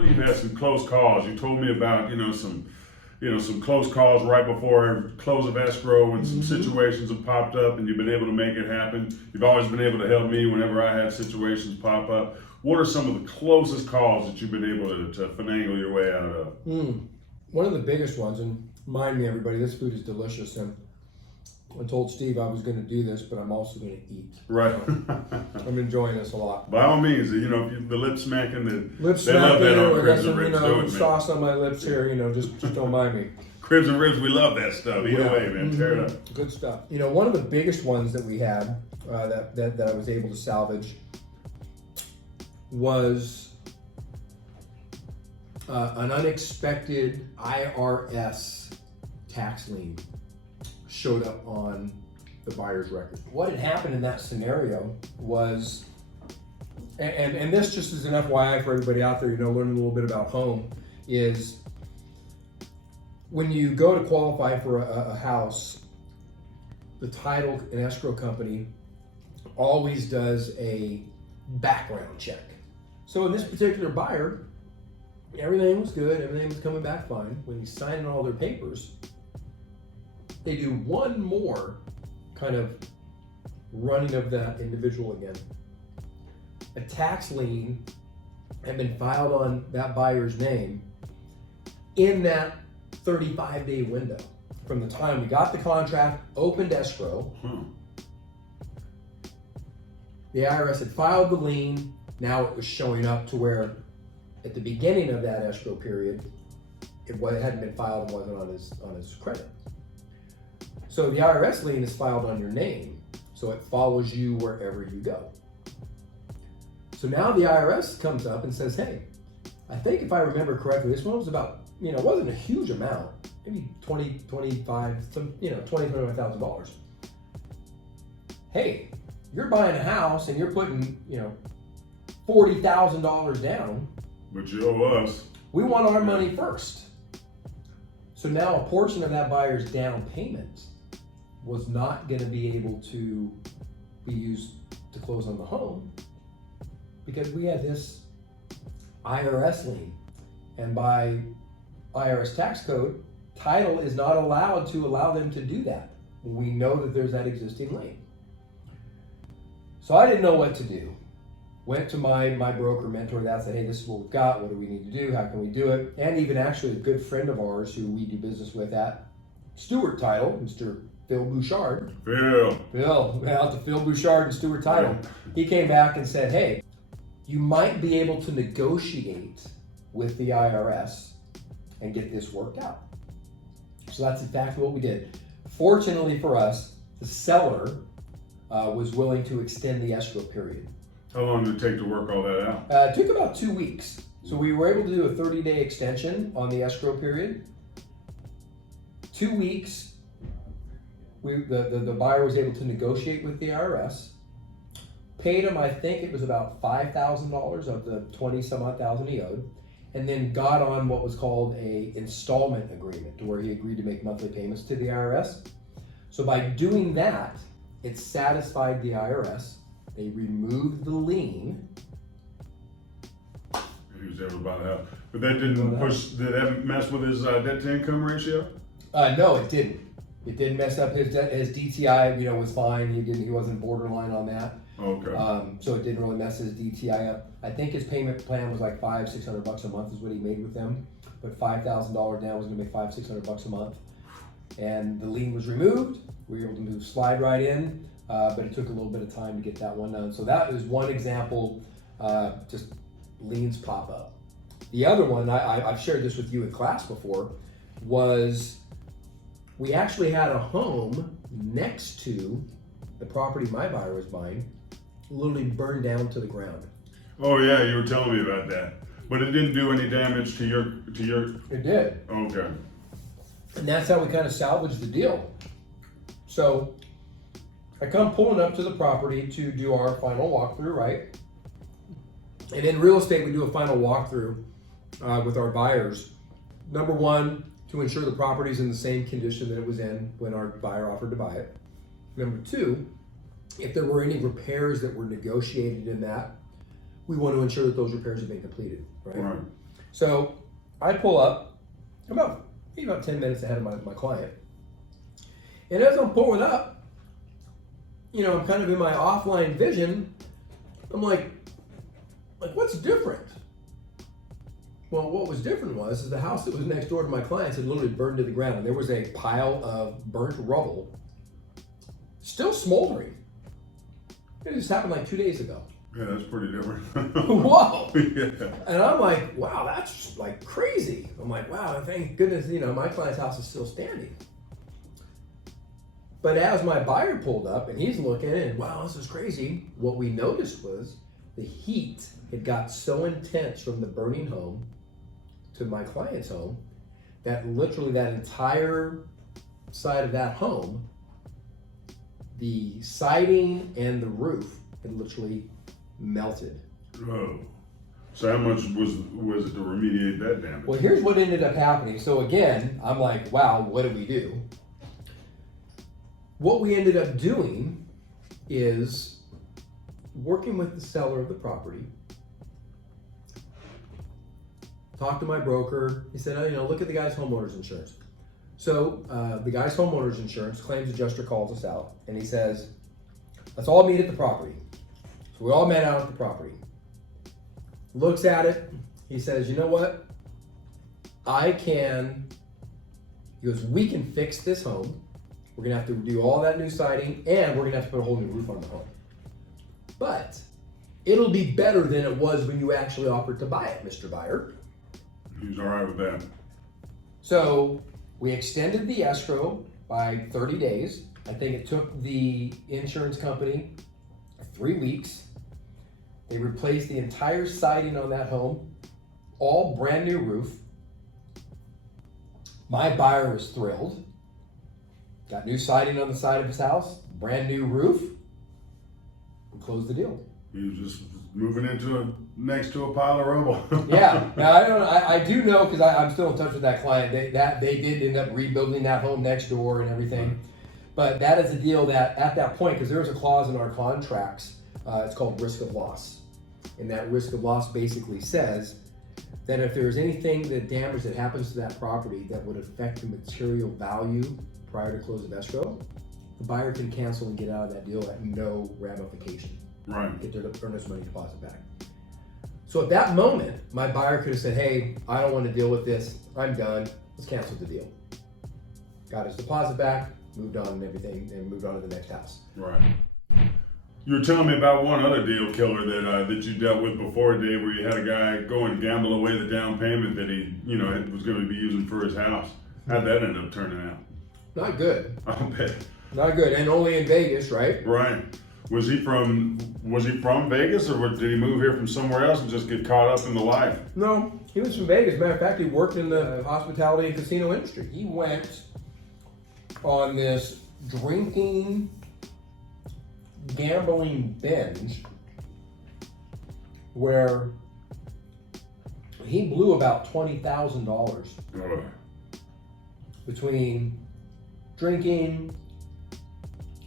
know you've had some close calls. You told me about, some close calls right before close of escrow when some situations have popped up and you've been able to make it happen. You've always been able to help me whenever I had situations pop up. What are some of the closest calls that you've been able to finagle your way out of? One of the biggest ones, and remind me everybody, this food is delicious, and I told Steve I was going to do this, but I'm also going to eat. Right. So I'm enjoying this a lot. By all means, the lip smacking, Lip they love smacking, that on I got Cribs some, and Ribs, don't it, man? sauce on my lips here, just don't mind me. Cribs and Ribs, we love that stuff. Either way, man, tear it up. Good stuff. One of the biggest ones that we had that I was able to salvage was an unexpected IRS tax lien showed up on the buyer's record. What had happened in that scenario was, and this just is an FYI for everybody out there, learning a little bit about home, is when you go to qualify for a house, the title and escrow company always does a background check. So in this particular buyer, everything was good, everything was coming back fine. When he's signing all their papers, they do one more kind of running of that individual again. A tax lien had been filed on that buyer's name in that 35-day window from the time we got the contract, opened escrow. The IRS had filed the lien. Now it was showing up to where at the beginning of that escrow period, it hadn't been filed and wasn't on his credit. So the IRS lien is filed on your name, so it follows you wherever you go. So now the IRS comes up and says, hey, I think if I remember correctly, this one was about, it wasn't a huge amount, maybe $25,000. Hey, you're buying a house and you're putting, $40,000 down. But you owe us. We want our money first. So now a portion of that buyer's down payment was not going to be able to be used to close on the home because we had this IRS lien. And by IRS tax code, title is not allowed to allow them to do that. We know that there's that existing lien. So I didn't know what to do. Went to my broker mentor that said, hey, this is what we've got. What do we need to do? How can we do it? And even actually a good friend of ours who we do business with at Stewart Title, Mr. Phil Bouchard. Out to Phil Bouchard and Stewart Title. He came back and said, hey, you might be able to negotiate with the IRS and get this worked out. So that's exactly what we did. Fortunately for us, the seller was willing to extend the escrow period. How long did it take to work all that out? It took about 2 weeks. So we were able to do a 30-day extension on the escrow period. 2 weeks, the buyer was able to negotiate with the IRS, paid him, I think it was about $5,000 of the 20-some-odd thousand he owed, and then got on what was called a installment agreement to where he agreed to make monthly payments to the IRS. So by doing that, it satisfied the IRS. They removed the lien. He was able to buy the house. But that did that mess with his debt to income ratio? No, it didn't. It didn't mess up his DTI, was fine. He wasn't borderline on that. Okay. So it didn't really mess his DTI up. I think his payment plan was like $500-600 a month is what he made with them. But $5,000 down was gonna make $500-600 a month. And the lien was removed. We were able to slide right in. But it took a little bit of time to get that one done. So that is one example, just liens pop up. The other one, I've shared this with you in class before, was we actually had a home next to the property my buyer was buying, literally burned down to the ground. Oh yeah, you were telling me about that. But it didn't do any damage to your... It did. Okay. And that's how we kind of salvaged the deal. So I come pulling up to the property to do our final walkthrough, right? And in real estate, we do a final walkthrough with our buyers. Number one, to ensure the property's in the same condition that it was in when our buyer offered to buy it. Number two, if there were any repairs that were negotiated in that, we want to ensure that those repairs have been completed, right? So I pull up maybe about 10 minutes ahead of my client. And as I'm pulling up, you know, I'm kind of in my offline vision. I'm like, what's different? Well, what was different is the house that was next door to my client's had literally burned to the ground. And there was a pile of burnt rubble still smoldering. It just happened like 2 days ago. Yeah, that's pretty different. Whoa! Yeah. And I'm like, wow, that's like crazy. I'm like, wow, thank goodness, you know, my client's house is still standing. But as my buyer pulled up and he's looking and wow, this is crazy, what we noticed was the heat had got so intense from the burning home to my client's home that literally that entire side of that home, the siding and the roof had literally melted. Oh. So how much was it to remediate that damage? Well, here's what ended up happening. So again, I'm like, wow, what do we do? What we ended up doing is working with the seller of the property. Talked to my broker. He said, oh, you know, look at the guy's homeowner's insurance. So the guy's homeowner's insurance claims adjuster calls us out and he says, let's all meet at the property. So we all met out at the property. Looks at it. He says, you know what? He goes, we can fix this home. We're gonna have to do all that new siding and we're gonna have to put a whole new roof on the home. But it'll be better than it was when you actually offered to buy it, Mr. Buyer. He's all right with that. So we extended the escrow by 30 days. I think it took the insurance company 3 weeks. They replaced the entire siding on that home, all brand new roof. My buyer was thrilled. Got new siding on the side of his house, brand new roof, and closed the deal. He was just moving next to a pile of rubble. Yeah, now I do know because I'm still in touch with that client. They did end up rebuilding that home next door and everything. But that is a deal that at that point, because there's a clause in our contracts, it's called risk of loss. And that risk of loss basically says that if there's anything, the damage that happens to that property that would affect the material value prior to close of escrow, the buyer can cancel and get out of that deal at no ramification. Right. Get their earnest money deposit back. So at that moment, my buyer could have said, hey, I don't want to deal with this. I'm done. Let's cancel the deal. Got his deposit back, moved on and everything, and moved on to the next house. Right. You were telling me about one other deal killer that you dealt with before, Dave, where you had a guy go and gamble away the down payment that he, was going to be using for his house. How'd that end up turning out? Not good. I'll bet. Not good, and only in Vegas, right? Right. Was he from Vegas, or did he move here from somewhere else and just get caught up in the life? No, he was from Vegas. Matter of fact, he worked in the hospitality and casino industry. He went on this drinking, gambling binge where he blew about $20,000 between drinking,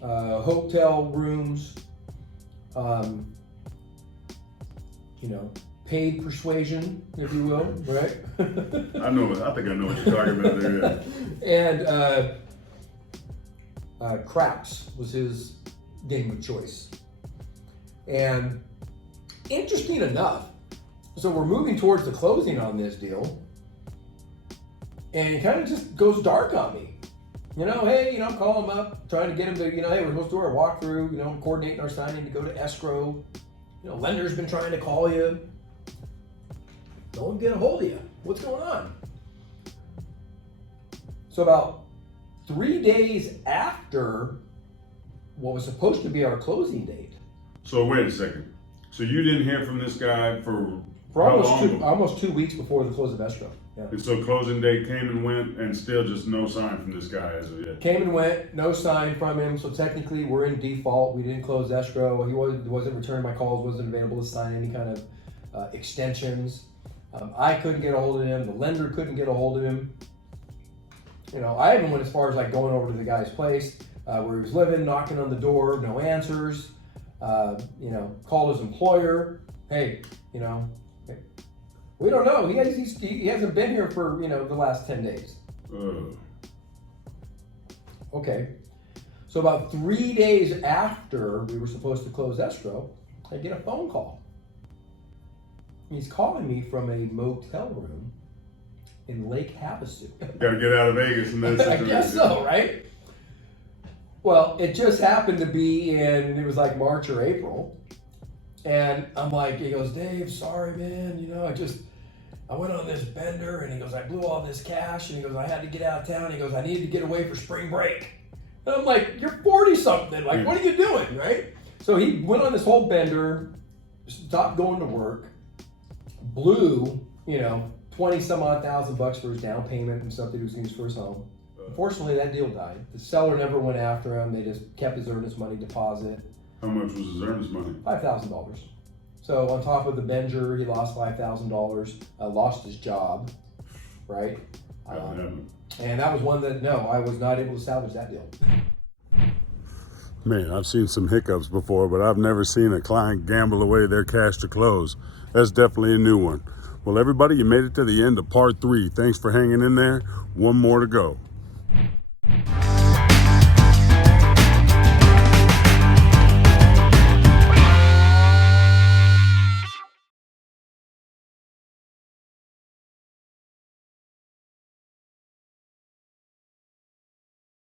hotel rooms, paid persuasion, if you will, right? I think I know what you're talking about there. Yeah. And craps was his game of choice. And interesting enough, so we're moving towards the closing on this deal, and it kind of just goes dark on me. Hey, I'm calling him up, trying to get him to, hey, we're supposed to do our walkthrough, coordinating our signing to go to escrow. Lender's been trying to call you. Don't get a hold of you. What's going on? So about 3 days after what was supposed to be our closing date. So wait a second. So you didn't hear from this guy for how long? Almost 2 weeks before the close of escrow. Yeah. And so closing date came and went, and still just no sign from this guy as of yet. Came and went, no sign from him. So technically, we're in default. We didn't close escrow. He wasn't returning my calls. Wasn't available to sign any kind of extensions. I couldn't get a hold of him. The lender couldn't get a hold of him. I even went as far as like going over to the guy's place where he was living, knocking on the door, no answers. Called his employer. Hey, We don't know. He hasn't been here for, the last 10 days. Okay. So about 3 days after we were supposed to close escrow, I get a phone call. He's calling me from a motel room in Lake Havasu. Got to get out of Vegas and that's I guess so, right? Well, it just happened to be it was like March or April. And I'm like, he goes, Dave, sorry, man. I went on this bender, and he goes, I blew all this cash, and he goes, I had to get out of town. He goes, I needed to get away for spring break. And I'm like, you're 40-something. Like, what are you doing, right? So he went on this whole bender, stopped going to work, blew, 20-some-odd thousand bucks for his down payment and stuff that he was going to use for his home. Unfortunately, that deal died. The seller never went after him. They just kept his earnest money deposit. How much was his earnest money? $5,000. So on top of the bender, he lost $5,000. Lost his job, right? And that was one that, no, I was not able to salvage that deal. Man, I've seen some hiccups before, but I've never seen a client gamble away their cash to close. That's definitely a new one. Well, everybody, you made it to the end of part 3. Thanks for hanging in there. One more to go.